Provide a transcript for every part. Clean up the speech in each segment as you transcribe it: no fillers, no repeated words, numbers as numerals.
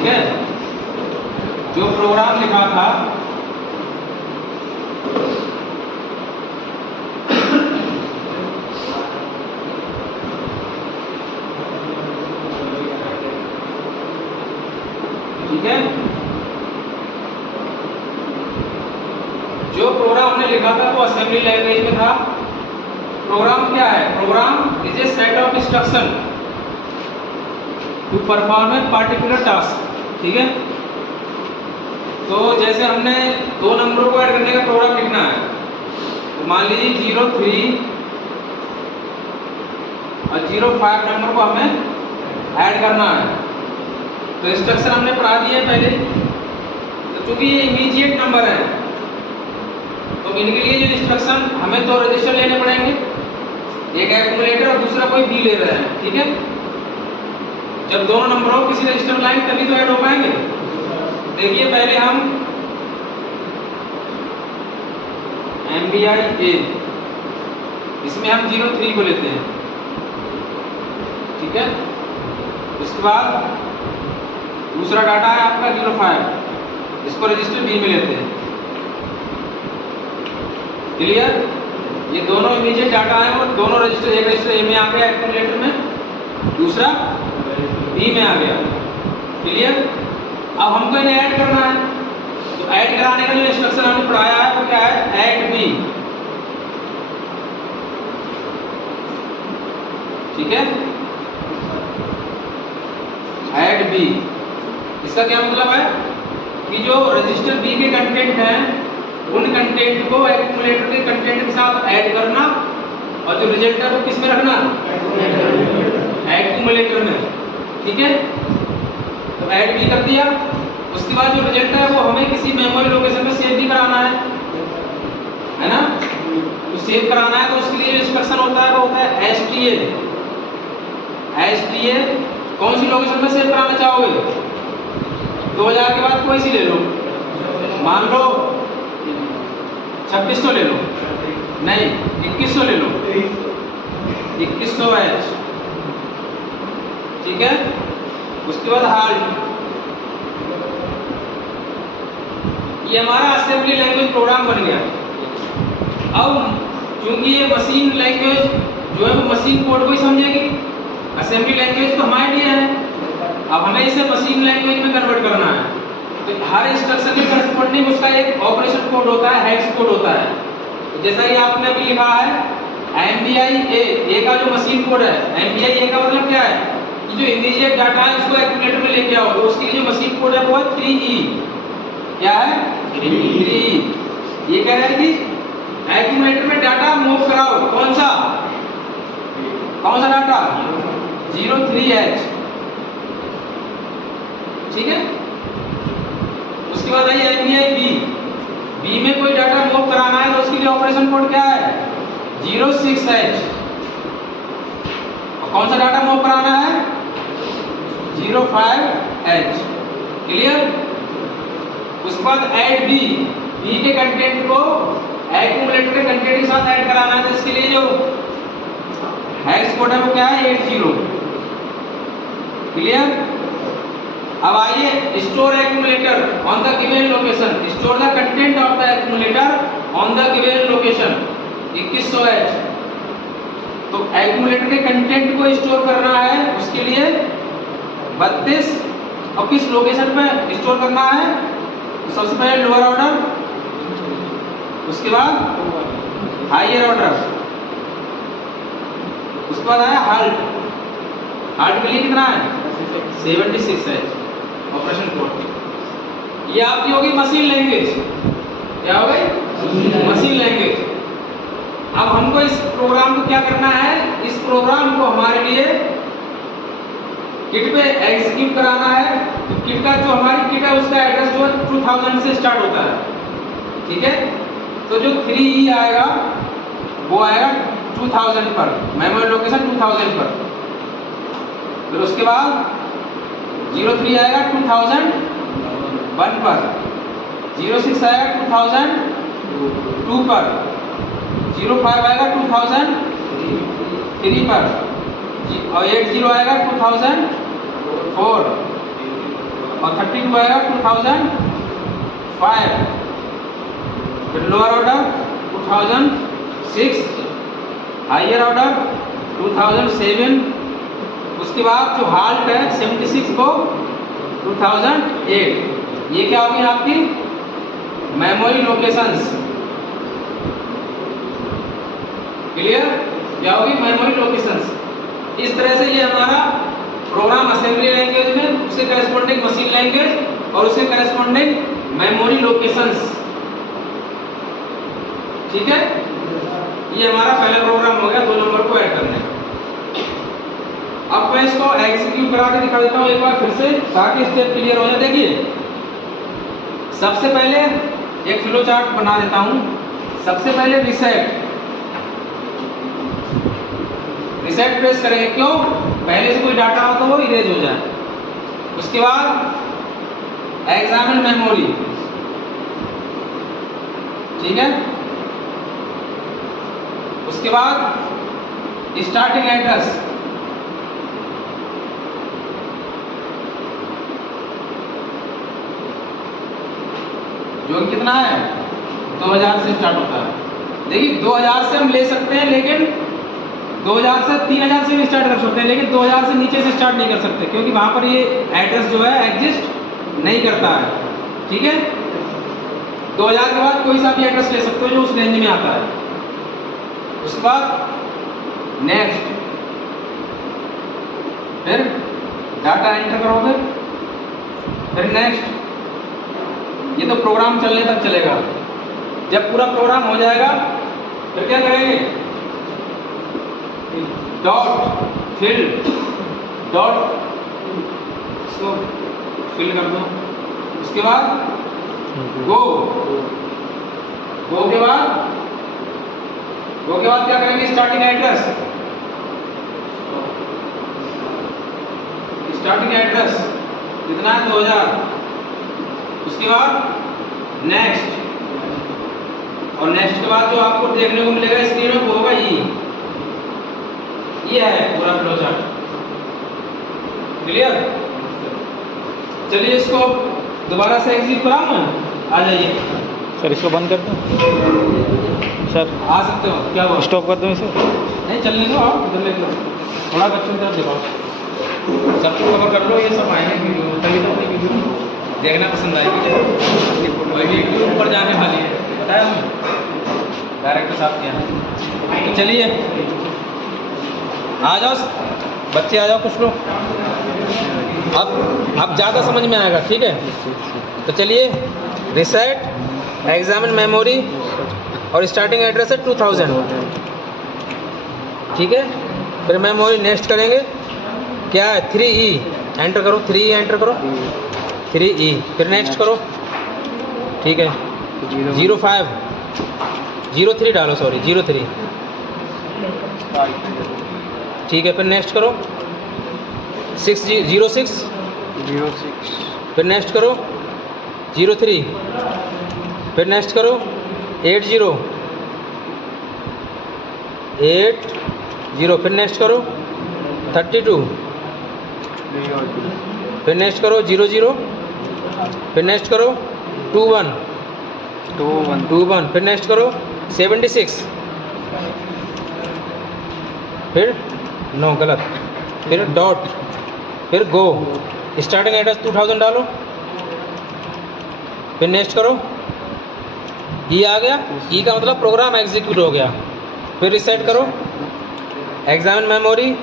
ठीक है, जो प्रोग्राम लिखा था ठीक है, जो प्रोग्राम हमने लिखा था वो असेंबली लैंग्वेज में था। प्रोग्राम क्या है? Program is a set of instruction to perform a particular task. ठीक है, तो जैसे हमने दो नंबरों को ऐड करने का प्रोग्राम लिखना है, तो मान लीजिए 03 और 05 नंबर को हमें ऐड करना है। तो इंस्ट्रक्शन हमने पढ़ा दिए पहले, तो चूंकि ये इमीडिएट नंबर है तो इनके लिए जो इंस्ट्रक्शन हमें दो रजिस्टर लेने पड़ेंगे, एक एक्यूमुलेटर और दूसरा कोई बी ले रहे हैं। ठीक है, जब दोनों नंबरों किसी रजिस्टर में लाएंगे तभी तो ऐड हो पाएंगे। देखिए पहले हम MBI A, इसमें हम 03 को लेते हैं। ठीक है, उसके बाद दूसरा डाटा है आपका 05, इसको रजिस्टर बी में लेते हैं। क्लियर? ये दोनों इमीडिएट डाटा है और दोनों रजिस्टर, एक रजिस्टर ए में आ गया एक्यूमुलेटर में, दूसरा बी में आ गया। क्लियर? अब हमको इन्हें ऐड करना है, तो ऐड कराने का जो इंस्ट्रक्शन हमने पढ़ाया है वो क्या है? Add B. ठीक है, ऐड बी, इसका क्या मतलब है कि जो रजिस्टर बी के कंटेंट हैं उन कंटेंट को एक्यूमुलेटर के कंटेंट के साथ ऐड करना और जो रिजल्ट है वो किस में रखना? एक्यूमुलेटर में। ठीक है, तो ऐड भी कर दिया। उसके बाद जो रिजल्ट है वो हमें किसी मेमोरी लोकेशन में सेव भी कराना है ना? तो सेव कराना है तो उसके लिए जो इंस्ट्रक्शन होता है वो होता है STA। STA कौन सी लोकेशन में सेव कराना चाहोगे? 2000 के बाद कोई सी ले लो, मान लो 2600 ले लो, नहीं 2100 ले लो, 2100H। ठीक है, उसके बाद हाल्ट। ये हमारा असेंबली लैंग्वेज प्रोग्राम बन गया। अब क्योंकि ये मशीन लैंग्वेज जो है वो मशीन कोड को ही समझेगी, असेंबली लैंग्वेज तो हमारे लिए है, अब हमें इसे मशीन लैंग्वेज में कन्वर्ट करना है। तो हर इंस्ट्रक्शन के करस्पॉन्डिंग उसका एक ऑपरेशन कोड होता है, हेक्स कोड होता है। तो जैसा कि आपने अभी लिखा है MBI A का जो मशीन कोड है, MBI A का मतलब क्या है कि जो इमीडिएट डाटा है उसको एक्यूमुलेटर में लेके आओ, तो उसके लिए जो मशीन कोड है वो है 3E। क्या है? 3E। ये कह रहा है कि एक्यूमुलेटर में डाटा मूव कराओ, कौन सा डाटा? 03H। ठीक है, उसके बाद आई MBI B में कोई डाटा मूव कराना है तो उसके लिए ऑपरेशन कोड क्या है? 06H। और कौन सा डाटा मूव कराना है? 05H। क्लियर? उसके बाद ऐड बी के कंटेंट को एक्यूमुलेटर के कंटेंट के साथ ऐड कराना है, तो इसके लिए जो हेक्स कोड है वो क्या है? 80। क्लियर? अब आइए store accumulator on the given location, store the content of the accumulator on the given location 2100H। तो एक्यूमुलेटर के कंटेंट को स्टोर करना है, उसके लिए 32 और किस लोकेशन पे स्टोर करना है? तो सबसे पहले लोअर ऑर्डर, उसके बाद हायर ऑर्डर, उसके बाद आया हाल्ट। हाल्ट के लिए कितना है? 76H operation code. ये आपकी होगी मशीन लैंग्वेज। क्या हो गई? Machine language. अब हमको इस प्रोग्राम को क्या करना है? इस प्रोग्राम को हमारे लिए किट पे एग्जीक्यूट कराना है। तो किट का जो हमारी किट है उसका एड्रेस जो 2000 से स्टार्ट होता है। ठीक है, तो जो 3E आएगा वो आएगा 2000 पर, मेमोरी लोकेशन 2000 पर। फिर उसके बाद 03 आएगा 2001 पर, 06 आएगा 2002 पर, 05 आएगा 2003 पर, और 80 आएगा 2004, और 32 आएगा 2005। फिर लोअर ऑर्डर 2006, हायर ऑर्डर 2007, उसके बाद जो हाल्ट है 76 को 2008। ये क्या होगी आपकी मेमोरी लोकेशंस। क्लियर? क्या होगी मेमोरी लोकेशंस। इस तरह से ये हमारा प्रोग्राम असेंबली लैंग्वेज में उसके करस्पॉन्डिंग मशीन लैंग्वेज और उसके करस्पॉन्डिंग मेमोरी लोकेशंस। ठीक है, ये हमारा पहला प्रोग्राम हो गया 2 नंबर को ऐड करने। अब मैं इसको एग्जीक्यूट करा के दिखा देता हूँ एक बार फिर से, ताकि स्टेप क्लियर हो जाए। देखिए सबसे पहले एक फ्लो चार्ट बना देता हूँ। सबसे पहले रिसेट प्रेस करेंगे, क्यों? पहले से कोई डाटा हो तो वो इरेज हो जाए। उसके बाद एग्जामिन मेमोरी, ठीक है। उसके बाद स्टार्टिंग एड्रेस, जो कितना है 2000 से स्टार्ट होता है। देखिए 2000 से हम ले सकते हैं, लेकिन 2000 से 3000 से भी स्टार्ट कर सकते हैं, लेकिन 2000 से नीचे से स्टार्ट नहीं कर सकते, क्योंकि वहाँ पर ये एड्रेस जो है एग्जिस्ट नहीं करता है। ठीक है, 2000 के बाद कोई सा भी एड्रेस ले सकते हो जो उस रेंज में आता है। उसके बाद नेक्स्ट, फिर डाटा एंटर करोगे, फिर नेक्स्ट। ये तो प्रोग्राम चलने तक चलेगा। जब पूरा प्रोग्राम हो जाएगा फिर क्या करेंगे, डॉट फिल, डॉट इसको फिल कर दो। उसके बाद गो के बाद क्या करेंगे, स्टार्टिंग एड्रेस कितना है 2000। उसके बाद नेक्स्ट, और नेक्स्ट के बाद जो आपको देखने को मिलेगा स्क्रीन में वो होगा ये है पूरा फ्लो चार्ट। क्लियर? चलिए इसको दोबारा से एग्जीक्यूट कराऊं मैं, आ जाइए सर। इसको बंद कर दूं सर? आ सकते हो। क्या हुआ, स्टॉप कर दूं इसे? नहीं चलने दो, आओ इधर लेके लो, थोड़ा बच्चों की तरफ दिखाओ। सबको कवर कर लो, ये सब आएंगे वीडियो, तभी तो अपनी वीडियो देखना पसंद आएगी। वीडियो ऊपर जाने वाली है, बताया हमें डायरेक्टर साहब क्या। तो चलिए आ जाओ बच्चे, आ जाओ कुछ लोग। अब ज़्यादा समझ में आएगा, ठीक है। तो चलिए रिसेट, एग्जामिन मेमोरी और स्टार्टिंग एड्रेस है 2000, ठीक है। फिर मेमोरी नेक्स्ट करेंगे, क्या है 3E, एंटर करो 3E, एंटर करो 3E, फिर नेक्स्ट करो, ठीक है। 03 डालो, सॉरी 03, ठीक है। फिर नेक्स्ट करो 06, फिर नेक्स्ट करो 03, फिर नेक्स्ट करो 80, फिर नेक्स्ट करो 32, फिर नेक्स्ट करो 00, फिर नेक्स्ट करो 21, फिर नेक्स्ट करो 76, फिर नो गलत, फिर डॉट, फिर गो, स्टार्टिंग एड्रेस 2000 डालो, फिर नेक्स्ट करो। ई आ गया, ई का मतलब प्रोग्राम एग्जीक्यूट हो गया। फिर रिसेट करो, एग्जामिन मेमोरी।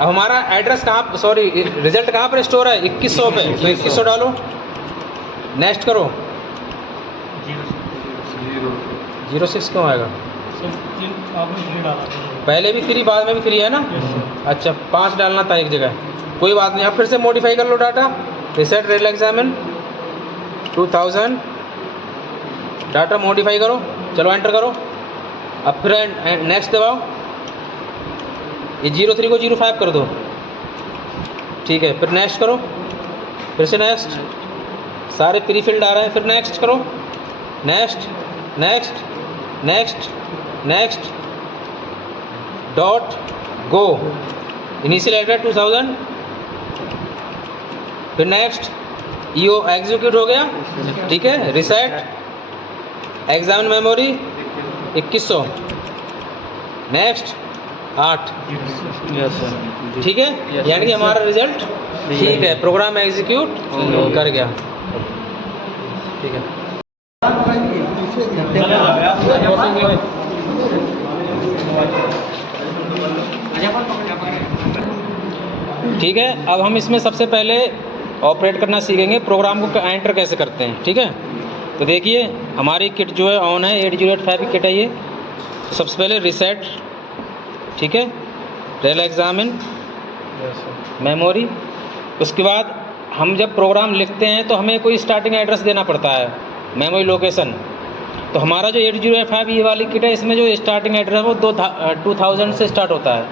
अब हमारा एड्रेस कहाँ, सॉरी रिजल्ट कहाँ पर स्टोर है, 2100 पे, तो 2100 डालो, नेक्स्ट करो। 06 क्यों आएगा? पहले भी 3, बाद में भी 3 है ना। अच्छा 5 डालना था एक जगह, कोई बात नहीं। अब फिर से मॉडिफाई कर लो डाटा, रिसेट रेल एग्जामिन 2000, डाटा मॉडिफाई करो, चलो एंटर करो। अब फिर नेक्स्ट दबाओ, ये 03 को 05 कर दो, ठीक है। फिर नेक्स्ट करो, फिर से नेक्स्ट, सारे प्री फिल्ड आ रहे हैं। फिर नेक्स्ट करो, next next next next, dot go, initial address 2000, फिर नेक्स्ट ईओ एग्जीक्यूट हो गया, ठीक है। Reset examine memory 2100, next 8, yes sir. ठीक है। यानी कि हमारा रिजल्ट ठीक है, प्रोग्राम एग्जीक्यूट कर गया, ठीक है। ठीक है, अब हम इसमें सबसे पहले ऑपरेट करना सीखेंगे, प्रोग्राम को एंटर कैसे करते हैं, ठीक है। तो देखिए हमारी किट जो है ऑन है, 8085 की किट है ये। सबसे पहले रिसेट, ठीक है, रेल एग्जामिन मेमोरी। उसके बाद हम जब प्रोग्राम लिखते हैं तो हमें कोई स्टार्टिंग एड्रेस देना पड़ता है, मेमोरी लोकेशन। तो हमारा जो 8085 ये वाली किट है, इसमें जो स्टार्टिंग एड्रेस है वो 2000 से स्टार्ट होता है।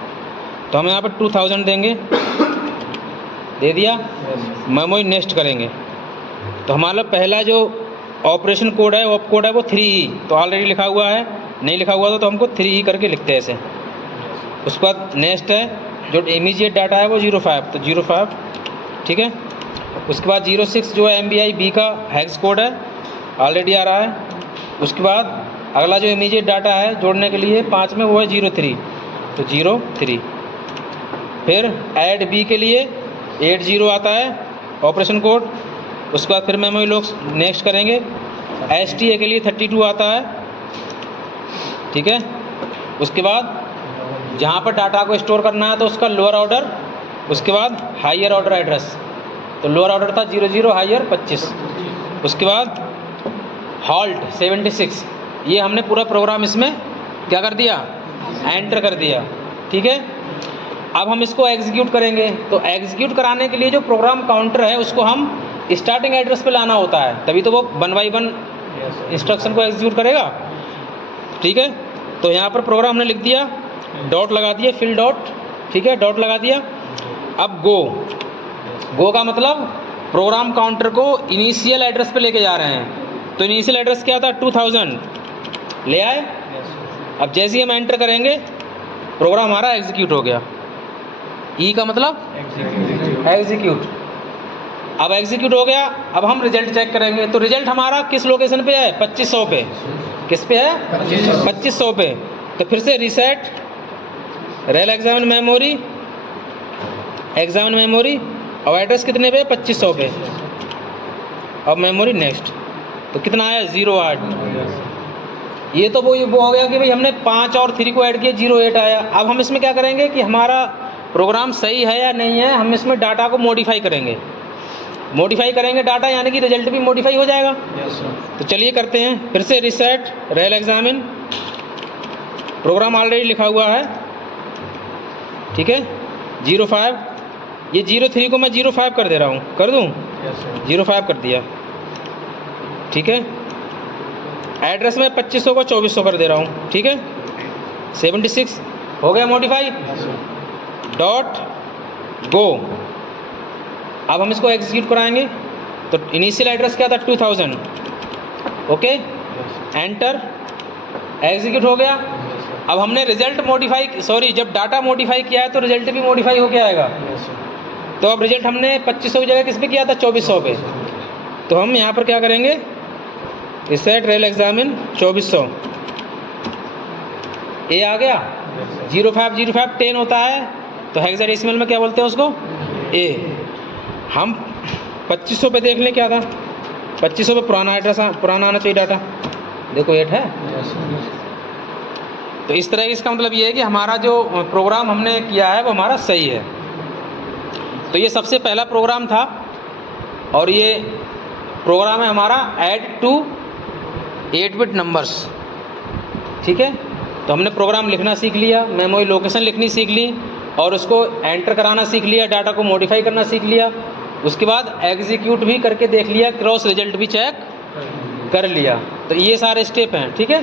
तो हम यहाँ पर 2000 देंगे, दे दिया। मेमोरी नेक्स्ट करेंगे तो हमारा पहला जो ऑपरेशन कोड है, ऑप कोड है वो 3E, तो ऑलरेडी लिखा हुआ है, नहीं लिखा हुआ तो हमको 3E करके लिखते हैं ऐसे। उसके बाद नेक्स्ट है, जो इमीडिएट डाटा है वो 05, तो 05, ठीक है। उसके बाद 06 जो है MBI-B का हैक्स कोड है, ऑलरेडी आ रहा है। उसके बाद अगला जो इमीडिएट डाटा है जोड़ने के लिए 5 में, वो है 03, तो 03। फिर ऐड B के लिए 80 आता है ऑपरेशन कोड। उसके बाद फिर मेमोरी लोग नेक्स्ट करेंगे, STA के लिए 32 आता है, ठीक है। उसके बाद जहाँ पर डाटा को स्टोर करना है तो उसका लोअर ऑर्डर, उसके बाद हायर ऑर्डर एड्रेस, तो लोअर ऑर्डर था 00, हायर 25। उसके बाद हॉल्ट 76, ये हमने पूरा प्रोग्राम इसमें क्या कर दिया, एंटर कर दिया, ठीक है। अब हम इसको एग्जीक्यूट करेंगे, तो एग्जीक्यूट कराने के लिए जो प्रोग्राम काउंटर है उसको हम स्टार्टिंग एड्रेस पे लाना होता है, तभी तो वो 1 बाई 1 इंस्ट्रक्शन को एग्जीक्यूट करेगा, ठीक है। तो यहाँ पर प्रोग्राम हमने लिख दिया, डॉट लगा दिया, फिल डॉट, ठीक है, डॉट लगा दिया। अब गो का मतलब प्रोग्राम काउंटर को इनिशियल एड्रेस पे लेके जा रहे हैं। तो इनिशियल एड्रेस क्या था, 2000 ले आए। अब जैसे ही हम एंटर करेंगे प्रोग्राम हमारा एग्जीक्यूट हो गया। ई का मतलब एग्जीक्यूट। अब एग्जीक्यूट हो गया, अब हम रिजल्ट चेक करेंगे। तो रिजल्ट हमारा किस लोकेशन पे है, 2500 पे। किस पे है, 2500 पे। तो फिर से रिसेट रेल एग्जामिन मेमोरी, और एड्रेस कितने पे, 2500 पे। अब मेमोरी नेक्स्ट, तो कितना आया, 08। ये तो वो हो गया कि भाई हमने 5 और 3 को ऐड किया, 08 आया। अब हम इसमें क्या करेंगे कि हमारा प्रोग्राम सही है या नहीं है, हम इसमें डाटा को मॉडिफाई करेंगे डाटा, यानी कि रिजल्ट भी मॉडिफाई हो जाएगा। तो चलिए करते हैं फिर से रिसेट रेल एग्जामिन, प्रोग्राम ऑलरेडी लिखा हुआ है, ठीक है, 05। ये 03 को मैं 05 कर दे रहा हूँ, कर दूँ, 05 कर दिया, ठीक है। एड्रेस में 2500 को 2400 कर दे रहा हूँ, ठीक है। 76 हो गया मॉडिफाई, डॉट गो। अब हम इसको एग्जीक्यूट कराएंगे। तो इनिशियल एड्रेस क्या था, 2000, ओके, एंटर, एग्जीक्यूट हो गया। अब हमने रिजल्ट जब डाटा मॉडिफाई किया है तो रिजल्ट भी मॉडिफाई होके आएगा। तो अब रिजल्ट हमने 2500 की जगह किस पे किया था, 2400 पे। तो हम यहाँ पर क्या करेंगे, रिसेट रेल एग्जामिन 2400, ए आ गया, 05 10 होता है, तो हेक्साडेसिमल में क्या बोलते हैं उसको, ए। हम 2500 पे देख लें क्या था, 2500 पे पुराना एड्रेस, पुराना आना चाहिए डाटा, देखो 8 है। तो इस तरह इसका मतलब ये है कि हमारा जो प्रोग्राम हमने किया है वो हमारा सही है। तो ये सबसे पहला प्रोग्राम था, और ये प्रोग्राम है हमारा ऐड टू 8 बिट नंबर्स, ठीक है। तो हमने प्रोग्राम लिखना सीख लिया, मेमोरी लोकेशन लिखनी सीख ली, और उसको एंटर कराना सीख लिया, डाटा को मॉडिफाई करना सीख लिया। उसके बाद एग्जीक्यूट भी करके देख लिया, क्रॉस रिजल्ट भी चेक कर लिया। तो ये सारे स्टेप हैं, ठीक है।